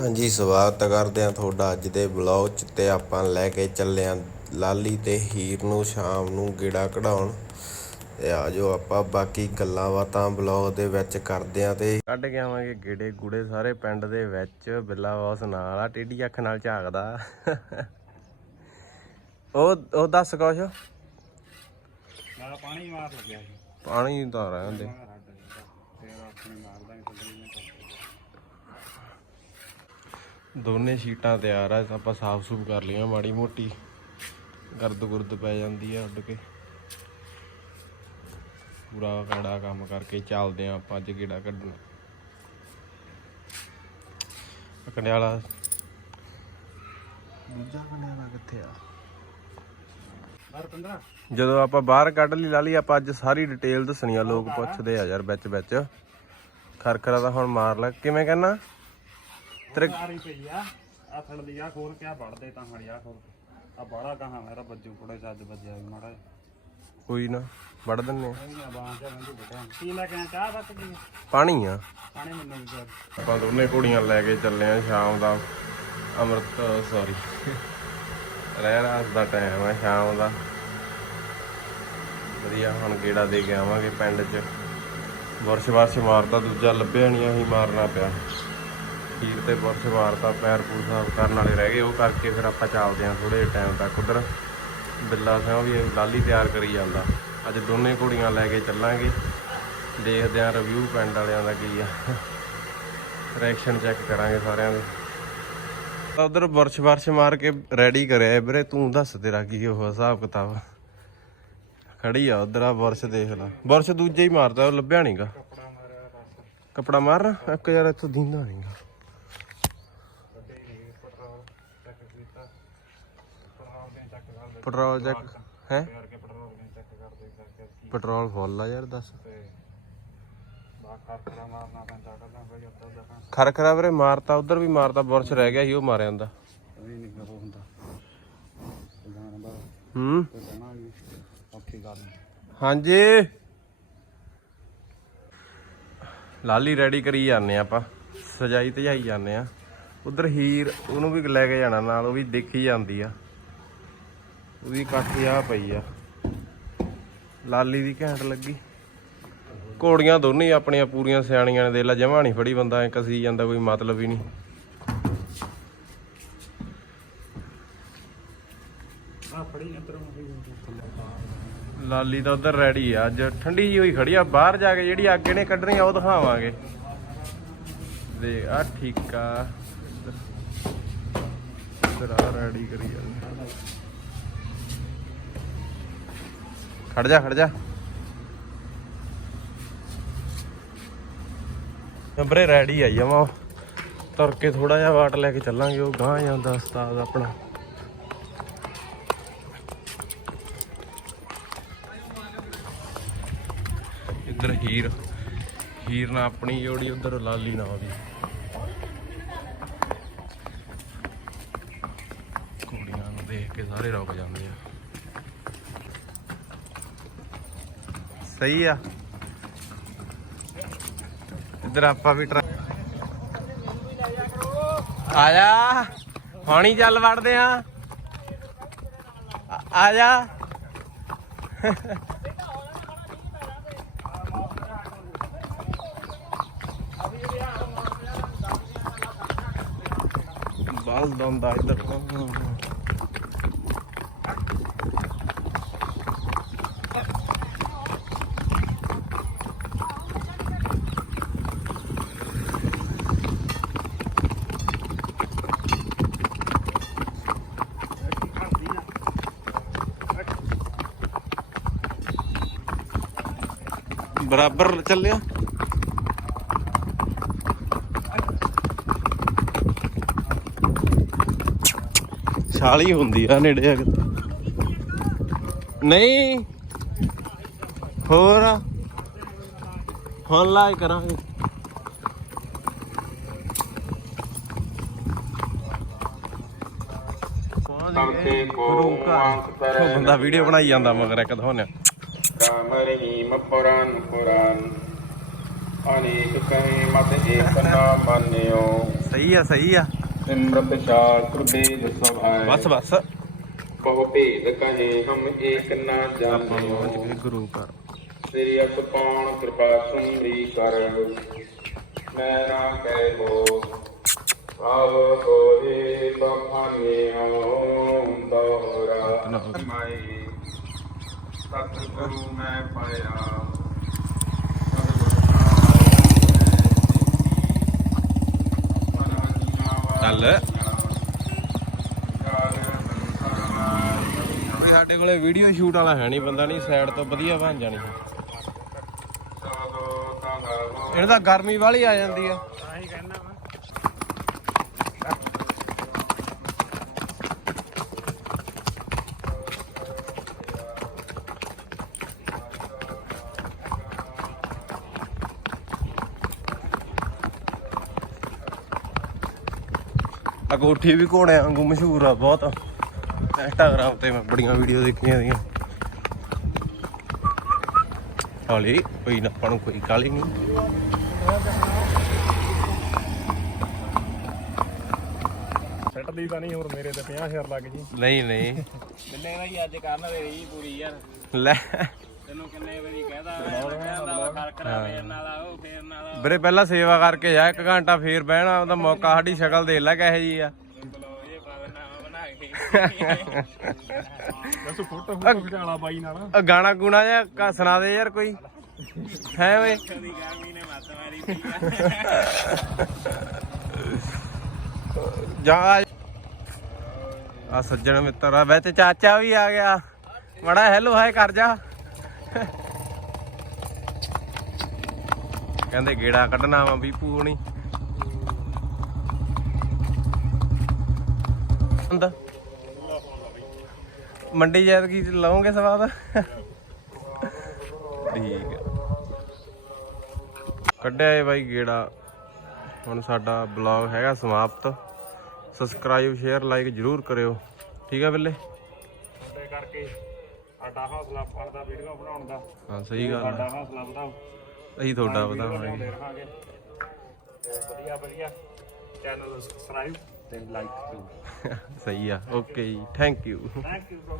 ਹਾਂਜੀ ਸਵਾਗਤ ਕਰਦੇ ਹਾਂ ਤੁਹਾਡਾ ਅੱਜ ਦੇ ਬਲੌਗ 'ਚ ਤੇ ਆਪਾਂ ਲੈ ਕੇ ਚੱਲੇ ਹਾਂ ਲਾਲੀ ਤੇ ਹੀਰ ਨੂੰ ਸ਼ਾਮ ਨੂੰ ਗੇੜਾ ਕਢਾਉਣ। ਤੇ ਆਜੋ ਆਪਾਂ ਬਾਕੀ ਗੱਲਾਂ ਬਾਤਾਂ ਬਲੌਗ ਦੇ ਵਿੱਚ ਕਰਦੇ ਹਾਂ ਤੇ। ਕੱਢ ਕੇ ਆਵਾਂਗੇ ਗੇੜੇ ਗੂੜੇ ਸਾਰੇ ਪਿੰਡ ਦੇ ਵਿੱਚ ਬਿੱਲਾ ਬੌਸ ਨਾਲ ਆ ਟੇਢੀ ਅੱਖ ਨਾਲ ਝਾਕਦਾ। ਉਹ ਉਹ ਦੱਸ ਕੁਛ? ਨਾਲ ਪਾਣੀ ਮਾਰ ਲੱਗਿਆ ਪਾਣੀ ਤਾਂ ਰਹਿੰਦੇ ਫੇਰ ਆਪਣੇ ਮਾਰਦਾ ਹੀ ਥੱਲੇ ਨੇ ਦੋਨੇ ਸ਼ੀਟਾਂ ਤਿਆਰ ਆ ਆਪਾਂ ਸਾਫ਼ ਸੂਫ ਕਰ ਲਈਆਂ ਮਾੜੀ ਮੋਟੀ ਗਰਦ ਗੁਰਦ ਪੈ ਜਾਂਦੀ ਆ ਉੱਡ ਕੇ। ਪੂਰਾ ਕੜਾ ਕੰਮ ਕਰਕੇ ਚੱਲਦੇ ਆ ਆਪਾਂ ਅੱਜ ਗੇੜਾ ਕੱਢਣ। ਕੰਡਿਆਲਾ। ਦੂਜਾ ਕੰਡਿਆਲਾ ਕਿੱਥੇ ਆ? ਬਾਹਰ 15 ਜਦੋਂ ਆਪਾਂ ਬਾਹਰ ਕੱਢ ਲਈ ਲਾ ਲਈ ਆਪਾਂ ਅੱਜ ਸਾਰੀ ਡਿਟੇਲ ਦੱਸਣੀ ਆ ਲੋਕ ਪੁੱਛਦੇ ਆ ਯਾਰ ਵਿੱਚ ਵਿੱਚ ਖਰਖਰਾ ਤਾਂ ਹੁਣ ਮਾਰ ਲੈ। ਕਿਵੇਂ ਕਹਿਣਾ? ਤੇਰੇ ਆ ਰਹੀ ਪਈ ਆ। ਆ ਥੜ ਦੀ ਆ ਖੋਲ ਕੇ ਆ ਵੜਦੇ ਤਾਂ ਹੜਿਆ ਖੋਲ ਆ ਬਾੜਾ ਕਹਾ ਮੇਰਾ ਬੱਜੂ ਕੋੜੇ ਚੱਜ ਵੱਜਿਆ ਵੀ ਮਾੜਾ ਕੋਈ ਨਾ ਵੜ ਦਿੰਨੇ ਆ। ਇਹਦੀਆਂ ਬਾਹਾਂ ਚ ਰਹਿੰਦੀ ਬੇਟਾ ਕੀ ਲੈ ਕੇ ਆਇਆ ਚਾਹ ਬੱਤ ਕੀ ਪਾਣੀ ਆ? ਪਾਣੀ ਮੈਨੂੰ ਵੀ ਕਰ ਆਪਾਂ ਦੋਨੇ ਕੁੜੀਆਂ ਲੈ ਕੇ ਚੱਲੇ ਆ ਸ਼ਾਮ ਦਾ। ਅੰਮ੍ਰਿਤ ਸੌਰੀ ਰਹਿ ਰਾਤ ਦਾ ਟਾਈਮ ਆ ਸ਼ਾਮ ਦਾ। ਵਧੀਆ ਹੁਣ ਗੇੜਾ ਦੇ ਕੇ ਆਵਾਂਗੇ ਪਿੰਡ 'ਚ। ਵਰਸ਼ ਵਰਸ਼ ਮਾਰਦਾ ਦੂਜਾ ਲੱਭਿਆ ਨਹੀਂ ਅਸੀਂ ਮਾਰਨਾ ਪਿਆ। ਖੀਰ ਤੇ ਵਰਸ਼ ਮਾਰਤਾ ਪੈਰ ਪੂਰ ਸਾਫ਼ ਕਰਨ ਵਾਲੇ ਰਹਿ ਗਏ, ਉਹ ਕਰਕੇ ਫਿਰ ਆਪਾਂ ਚੱਲਦੇ ਆ ਥੋੜੇ ਟਾਈਮ ਤੱਕ ਉਧਰ। ਬਿੱਲਾ ਸਿੰਘ ਵੀ ਲਾਲੀ ਤਿਆਰ ਕਰੀ ਜਾਂਦਾ। ਅੱਜ ਦੋਨੇ ਕੁੜੀਆਂ ਲੈ ਕੇ ਚੱਲਾਂਗੇ। ਦੇਖਦੇ ਆ ਰਿਵਿਊ ਪਿੰਡ ਵਾਲਿਆਂ ਦਾ ਕੀ ਆ। ਰਿਐਕਸ਼ਨ ਚੈੱਕ ਕਰਾਂਗੇ ਸਾਰਿਆਂ ਦੇ। ਉਧਰ ਬਰਸ਼ ਬਰਸ਼ ਮਾਰ ਕੇ ਰੈਡੀ ਕਰਿਆ ਵੀਰੇ, ਤੂੰ ਦੱਸ ਤੇਰਾ ਕੀ ਉਹ ਹਿਸਾਬ ਕਿਤਾਬ। ਖੜੀ ਆ ਉਧਰ ਆ ਵਰਸ਼, ਦੇਖ ਲੈ। ਵਰਸ਼ ਦੂਜੇ ਹੀ ਮਾਰਦਾ, ਉਹ ਲੱਭਿਆ ਨਹੀਂਗਾ ਕਪੜਾ ਮਾਰਿਆ ਬਸ। ਕਪੜਾ ਮਾਰ ਇੱਕ ਯਾਰ ਇੱਥੋਂ ਦਿੰਦਾ ਨਹੀਂਗਾ ਗੱਡੀ ਨਹੀਂ ਪੈਟਰੋਲ ਚੈੱਕ ਕੀਤਾ ਪੈਟਰੋਲ ਦੇ ਚੈੱਕ ਕਰਦੇ ਪੈਟਰੋਲ ਚੈੱਕ ਹੈ? ਕਰਕੇ ਪੈਟਰੋਲ ਦੇ ਚੈੱਕ ਕਰਦੇ ਕਰਕੇ ਪੈਟਰੋਲ ਫੁੱਲ ਆ ਯਾਰ ਦੱਸ। ਤੇ ਖਰਖਰਾ ਵੀਰੇ ਮਾਰਤਾ ਉਧਰ ਵੀ ਮਾਰਤਾ ਵਰਸ਼ ਰਹਿ ਗਿਆ ਸੀ ਉਹ ਮਾਰਿਆ ਹੁੰਦਾ। ਹੂੰ। ਹਾਂਜੀ। ਲਾਲੀ ਰੈਡੀ ਕਰੀ ਜਾਂਦੇ ਆ ਆਪਾਂ। ਸਜਾਈ ਧਜਾਈ ਜਾਂਦੇ ਆ ਉਧਰ ਹੀਰ ਉਹਨੂੰ ਵੀ ਲੈ ਕੇ ਜਾਣਾ ਨਾਲ ਉਹ ਵੀ ਦੇਖੀ ਜਾਂਦੀ ਆ। ਉਹਦੀ ਕਾਠੀ ਆ ਪਈ ਆ। ਲਾਲੀ ਦੀ ਘੈਂਟ ਲੱਗੀ। ਘੋੜੀਆਂ ਦੋਨੇ ਆਪਣੀਆਂ ਪੂਰੀਆਂ ਸਿਆਣੀਆਂ ਨੇ ਦੇ ਲਾ ਜਮਾ ਨਹੀਂ ਫੜੀ ਬੰਦਾ ਐ ਕਸੀ ਜਾਂਦਾ ਕੋਈ ਮਤਲਬ ਹੀ ਨਹੀਂ। ਲਾਲੀ ਤਾਂ ਉਧਰ ਰੈਡੀ ਆ ਅੱਜ ਠੰਡੀ ਜੀ ਹੋਈ ਖੜੀ ਆ ਬਾਹਰ ਜਾ ਕੇ ਜਿਹੜੀ ਅੱਗ ਇਹਨੇ ਕੱਢਣੀ ਆ ਉਹ ਦਿਖਾਵਾਂਗੇ। ਦੇ ਆ ਠੀਕ ਆ। ਰੈਡੀ ਕਰੀ ਜਾਂਦੇ। ਖੜ ਜਾ ਖੜ ਜਾ। ਨੰਬਰੇ ਰੈਡੀ ਆਈ ਜਾਵਾਂ ਤੁਰ ਕੇ ਥੋੜਾ ਜਿਹਾ ਵਾਟ ਲੈ ਕੇ ਚੱਲਾਂਗੇ, ਉਹ ਗਾਂ ਜਾਂਦਾ ਉਸਤਾਦ ਆਪਣਾ। ਇੱਧਰ ਹੀਰ ਹੀਰ ਨਾਲ ਆਪਣੀ ਜੋੜੀ, ਉਧਰ ਲਾਲੀ ਨਾਲ ਉਹਦੀ ਕੁੜੀਆਂ ਨੂੰ ਦੇਖ ਕੇ ਸਾਰੇ ਰੁਕ ਜਾਂਦੇ ਆ। ਸਹੀ ਆ। ਇੱਧਰ ਆਪਾਂ ਵੀ ਟਰਾ ਆ ਜਾ। ਪਾਣੀ ਚੱਲ ਵੜਦੇ ਆ। ਆ- ਆ ਜਾ। ਬਾਸ ਦੰਦਾ ਇੱਧਰ। ਬਰਾਬਰ ਚੱਲਿਆ। ਛਾਲੀ ਹੁੰਦੀ ਆ ਨੇੜੇ ਆ ਨਹੀਂ। ਹੋਰ। ਹੁਣ ਲਾਇ ਕਰਾਂਗੇ। ਉਹ ਬੰਦਾ ਵੀਡੀਓ ਬਣਾਈ ਜਾਂਦਾ ਮਗਰ ਇੱਕ ਧੋਨੇ ਰਾਮ ਰਹੀਮ ਪੁਰਾਨ ਪੁਰਾਨ ਅਨੇਕ ਕਹੇ ਮਤ ਏਕ ਨਾ ਮੰਨਿਓ ਸਹੀ ਆ ਸਹੀ ਆ। ਸਿਮਰਤ ਸ਼ਾਸਤਰ ਭੇਦ ਸਭਾਇ ਬਸ ਬਸ। ਬਹੁ ਭੇਦ ਕਹੇ ਹਮ ਏਕ ਨਾ ਜਾਣਿਓ। ਗੁਰੂ ਘਰ। ਤੇਰੀ ਅਸਪਾਣ ਕਿਰਪਾ ਸੁੰਦਰੀ ਕਰ। ਮੈਂ ਨਾ ਕਹਿ ਹੋ ਆਵ। ਸਤ ਗੁਰੂ ਮੈਂ ਪਾਇਆ। ਚੱਲ। ਸਾਡੇ ਕੋਲੇ ਵੀਡੀਓ ਸ਼ੂਟ ਵਾਲਾ ਹੈ ਨਹੀਂ ਬੰਦਾ ਨਹੀਂ ਸਾਈਡ ਤੋਂ ਵਧੀਆ ਬਣ ਜਾਣੀ। ਇਹਨਾਂ ਦਾ ਗਰਮੀ ਵਾਲੀ ਆ ਜਾਂਦੀ ਆ। ਆਹੀ ਕਹਿਣਾ ਆ ਕੋਠੀ ਵੀ ਘੋੜਿਆਂ ਵਾਂਗੂ ਮਸ਼ਹੂਰ ਆ ਬਹੁਤ। ਇੰਸਟਾਗ੍ਰਾਮ ਤੇ ਮੈਂ ਬੜੀਆਂ ਵੀਡੀਓ ਦੇਖੀਆਂ ਦੀਆਂ ਹਾਲੇ ਕੋਈ ਨਾ ਆਪਾਂ ਨੂੰ ਕੋਈ ਕਾਲੀ ਨਹੀਂ। ਸੈੱਟ ਦੀ ਤਾਂ ਨਹੀਂ ਹੋਰ ਮੇਰੇ ਤੇ 50000 ਲੱਗ ਜੀ ਨਹੀਂ ਨਹੀਂ। ਬਿੱਲੇ ਦਾ ਹੀ ਅੱਜ ਕਰਨ ਦੇ ਰਹੀ ਪੂਰੀ ਯਾਰ? ਲੈ। ਤੈਨੂੰ ਕਿੰਨੇ ਵਾਰੀ ਕਹਿਦਾ ਕਹਿੰਦਾ ਰਾਵੇ ਨਾਲ ਉਹ ਫੇਰ ਨਾਲ ਵੀਰੇ ਪਹਿਲਾਂ ਸੇਵਾ ਕਰਕੇ ਜਾ ਇੱਕ ਘੰਟਾ ਫੇਰ ਬਹਿਣਾ ਉਹਦਾ ਮੌਕਾ ਸਾਡੀ ਸ਼ਕਲ ਦੇਖ ਲੈ ਕਿਹੋ ਜੀ ਆ। ਇਹ ਪਾਵਨਾ ਬਣਾ ਕੇ ਦੱਸੋ ਫੋਟੋ ਫੋਟੋ ਖਿਚਾਲਾ ਬਾਈ ਨਾਲ। ਆ ਗਾਣਾ ਗੁਣਾ ਜਾਂ ਸੁਣਾ ਦੇ ਯਾਰ ਕੋਈ। ਹੈ ਓਏ। ਕਦੀ ਗਰਮੀ ਨੇ ਮੱਤ ਮਾਰੀ ਪਈ ਆ। ਜਾ ਆ ਸੱਜਣ ਮਿੱਤਰ ਆ। ਵਿੱਚ ਚਾਚਾ ਵੀ ਆ ਗਿਆ। ਮੜਾ ਹੈਲੋ ਹਾਏ ਕਰ ਜਾ। ਕਹਿੰਦੇ ਗੇੜਾ ਕੱਢਣਾ ਵਾ ਵੀ ਪੂਣੀ ਹੁੰਦਾ। ਮੰਡੀ ਜੈਦ ਕੀ ਲਵੋਗੇ ਸਵਾਦ? ਠੀਕ ਕੱਢਿਆ ਏ ਬਾਈ ਗੇੜਾ। ਹੁਣ ਸਾਡਾ ਬਲੌਗ ਹੈਗਾ ਸਮਾਪਤ। ਸਬਸਕ੍ਰਾਈਬ ਸ਼ੇਅਰ ਲਾਈਕ ਜਰੂਰ ਕਰਿਓ। ਠੀਕ ਹੈ ਬਿੱਲੇ? ਕਰਕੇ ਸਾਡਾ ਹੌਸਲਾ ਬਣਦਾ ਵੀਡੀਓ ਬਣਾਉਣ ਦਾ। ਹਾਂ ਸਹੀ ਗੱਲ ਸਾਡਾ ਹੌਸਲਾ ਵਧਾਓ। ਅਸੀਂ ਤੁਹਾਡਾ ਵਧਾਵਾਂਗੇ ਰਹਾਂਗੇ ਤੇ ਵਧੀਆ ਵਧੀਆ। ਚੈਨਲ ਨੂੰ ਸਬਸਕ੍ਰਾਈਬ ਤੇ ਲਾਈਕ ਕਰੋ ਸਹੀ ਆ ਓਕੇ ਜੀ thank you thank you bro